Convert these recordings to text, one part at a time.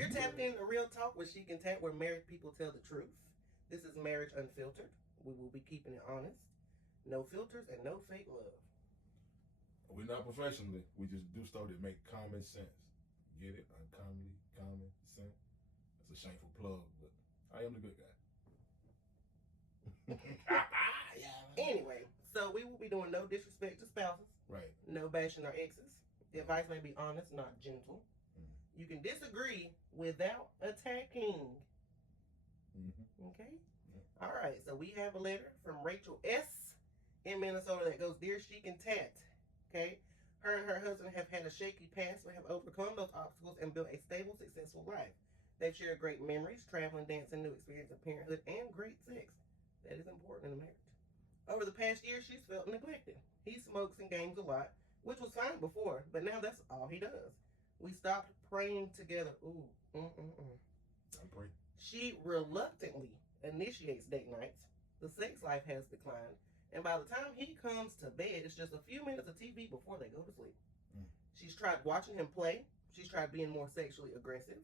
You're tapped in a real talk with Shèk Tat, where married people tell the truth. This is Marriage Unfiltered. We will be keeping it honest. No filters and no fake love. We're not professionally. We just do stuff that make common sense. Get it? Comedy, common sense. That's a shameful plug, but I am the good guy. Anyway, so we will be doing no disrespect to spouses. Right. No bashing our exes. The advice may be honest, not gentle. You can disagree without attacking. Okay? All right, so we have a letter from Rachel S. in Minnesota that goes, Dear Shèk Tat. Okay? Her and her husband have had a shaky past, but have overcome those obstacles and built a stable, successful life. They've shared great memories, traveling, dancing, new experience of parenthood, and great sex. That is important in a marriage. Over the past year, she's felt neglected. He smokes and games a lot, which was fine before, but now that's all he does. We stopped praying together. I pray. She reluctantly initiates date nights. The sex life has declined. And by the time he comes to bed, it's just a few minutes of TV before they go to sleep. She's tried watching him play. She's tried being more sexually aggressive.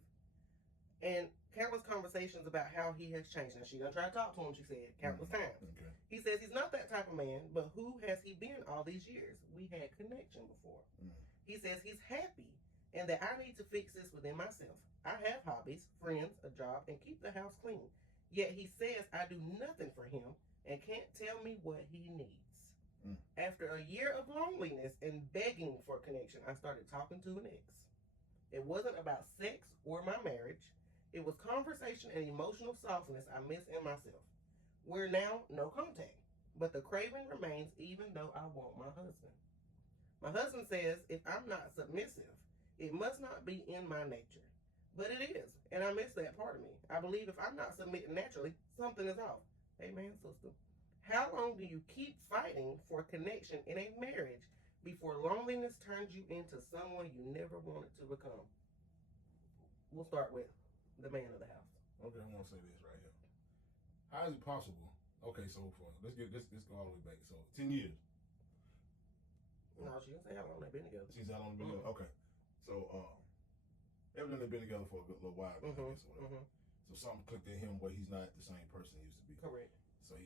And countless conversations about how he has changed. And she done tried to talk to him, she said, countless times. Okay. He says he's not that type of man, but who has he been all these years? We had connection before. He says he's happy and that I need to fix this within myself. I have hobbies, friends, a job, and keep the house clean. Yet he says I do nothing for him and can't tell me what he needs. After a year of loneliness and begging for connection, I started talking to an ex. It wasn't about sex or my marriage. It was conversation and emotional softness I miss in myself. We're now no contact, but the craving remains even though I want my husband. My husband says if I'm not submissive, it must not be in my nature. But it is, and I miss that part of me. I believe if I'm not submitting naturally, something is off. Amen, sister. How long do you keep fighting for connection in a marriage before loneliness turns you into someone you never wanted to become? We'll start with the man of the house. Okay, I want to say this right here. How is it possible? Okay, so let's go all the way back. So 10 years. No, she didn't say how long they've been together. She's how long they've been together. Okay, so evidently been together for a good little while. I guess, or whatever. So something clicked in him where he's not the same person he used to be. Correct. So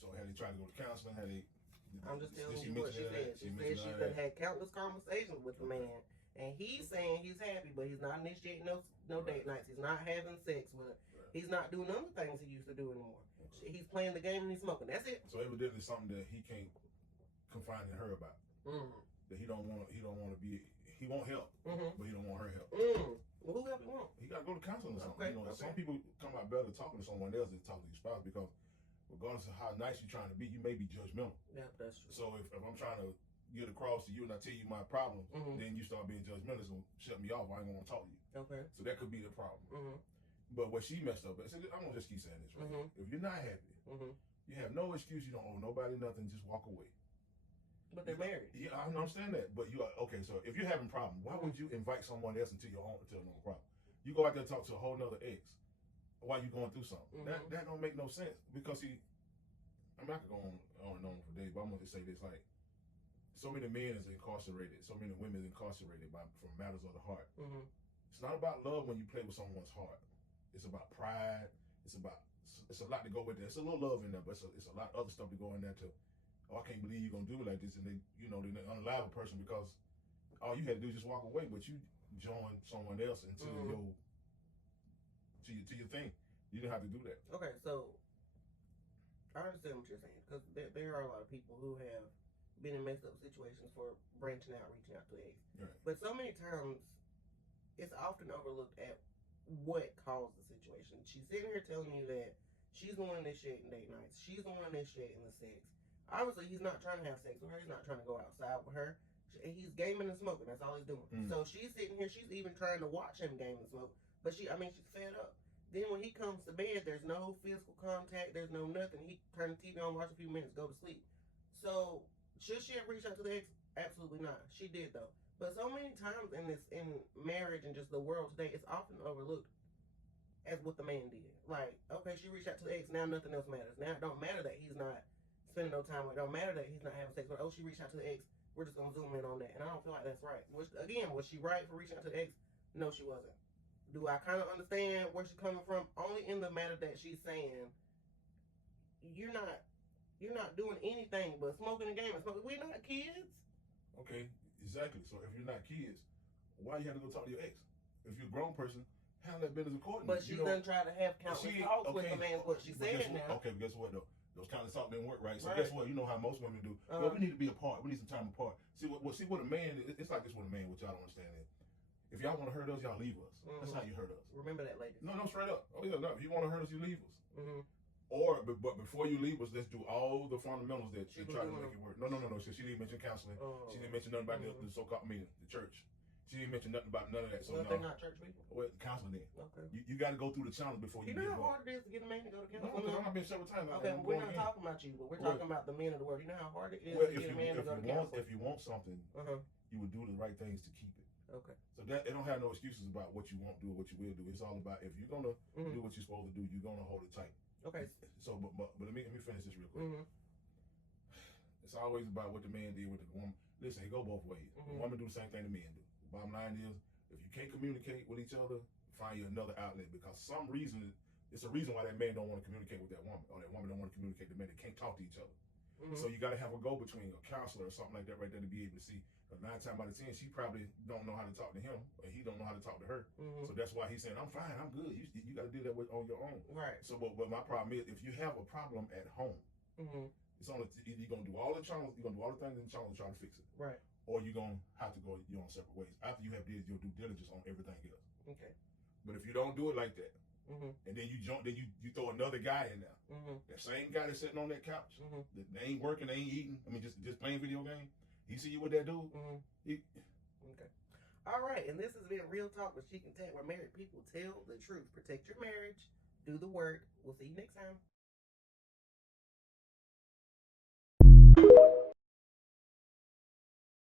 so had they tried to go to counseling? Had they? I'm just telling you what she said. She said she's been had countless conversations with the man, and he's saying he's happy, but he's not initiating no date nights. He's not having sex with her. He's not doing none of the things he used to do anymore. He's playing the game and he's smoking. That's it. So evidently something that he can't confide in her about. That he don't want to be. He won't help, but he don't want her help. Well, who help he want? He got to go to counseling or something. Okay, Some people come out better talking to someone else than talking to your spouse, because regardless of how nice you're trying to be, you may be judgmental. Yeah, that's true. So if I'm trying to get across to you and I tell you my problems, then you start being judgmental. It's gonna shut me off. I ain't gonna want to talk to you. Okay. So that could be the problem. But what she messed up, I'm gonna just keep saying this, right? If you're not happy, you have no excuse. You don't owe nobody nothing. Just walk away. But they're married. Yeah, I understand that. But you are okay. So if you're having problems, why would you invite someone else into your home until no problem? You go out there and talk to a whole nother ex while you're going through something. That don't make no sense, because I could go on and on for days, but I'm going to say this: like, so many men is incarcerated, so many women is incarcerated from matters of the heart. It's not about love when you play with someone's heart. It's about pride. It's a lot to go with there. It's a little love in there, but it's a lot of other stuff to go in there too. Oh, I can't believe you're gonna do it like this, and they unalive a person because all you had to do is just walk away, but you join someone else into your thing. You didn't have to do that. Okay, so I understand what you're saying, because there are a lot of people who have been in messed up situations for branching out, reaching out to ex. Right. But so many times, it's often overlooked at what caused the situation. She's sitting here telling you that she's the one initiating date nights. She's the one initiating the sex. Obviously, he's not trying to have sex with her. He's not trying to go outside with her. He's gaming and smoking. That's all he's doing. So she's sitting here. She's even trying to watch him game and smoke. But she's fed up. Then when he comes to bed, there's no physical contact. There's no nothing. He turn the TV on, watch a few minutes, go to sleep. So should she have reached out to the ex? Absolutely not. She did, though. But so many times in marriage and just the world today, it's often overlooked as what the man did. Like, okay, she reached out to the ex. Now nothing else matters. Now it don't matter that he's not spending no time with. It don't matter that he's not having sex with her. Oh, she reached out to the ex. We're just gonna zoom in on that, and I don't feel like that's right. Was she right for reaching out to the ex? No, she wasn't. do I kind of understand where she's coming from? Only in the matter that she's saying you're not doing anything but smoking and gaming. We're not kids. Okay, exactly. So if you're not kids, why you have to go talk to your ex? If you're a grown person, handle that business accordingly. But she done try to have countless talks with the man. What she said now. Okay, but guess what though? Those countless talks didn't work, right? So guess what? You know how most women do. Well, we need to be apart. We need some time apart. See what a man. It's like this with a man, which y'all don't understand. If y'all want to hurt us, y'all leave us. That's how you hurt us. Remember that, ladies. No, straight up. Oh yeah, no. If you want to hurt us, you leave us. Mm-hmm. But before you leave us, let's do all the fundamentals that you try to make it work. No. So she didn't mention counseling. She didn't mention nothing about the so-called meeting, the church. She didn't mention nothing about none of that. So they're not church people. Well, counseling then. Okay. You got to go through the channels before you. You know how hard it is to get a man to go to counseling? No, I've been several times. Okay, but we're not talking about you, but we're talking about the men of the world. You know how hard it is to get a man to go to counseling? If you want something, you would do the right things to keep it. Okay. So that it don't have no excuses about what you won't do or what you will do. It's all about if you're gonna do what you're supposed to do, you're gonna hold it tight. Okay. So, but let me finish this real quick. It's always about what the man did with the woman. Listen, it go both ways. The woman do the same thing the men do. The bottom line is, if you can't communicate with each other, find you another outlet, because some reason, it's a reason why that man don't want to communicate with that woman, or that woman don't want to communicate with the man. They can't talk to each other. So you got to have a go-between, a counselor or something like that right there to be able to see. Because 9 times out of 10, she probably don't know how to talk to him, or he don't know how to talk to her. So that's why he's saying, I'm fine, I'm good. You got to do that on your own. Right. So, but my problem is, if you have a problem at home, it's only you're gonna do all the channels, you're gonna do all the things in the channel to try to fix it. Right. Or you're gonna have to go your own separate ways. After you have did your due diligence on everything else. Okay. But if you don't do it like that, and then you throw another guy in there, that same guy that's sitting on that couch, that they ain't working, they ain't eating, I mean just playing video game, he see you with that dude. Okay. All right, and this has been Real Talk with Shèk Tat, where married people tell the truth. Protect your marriage, do the work. We'll see you next time.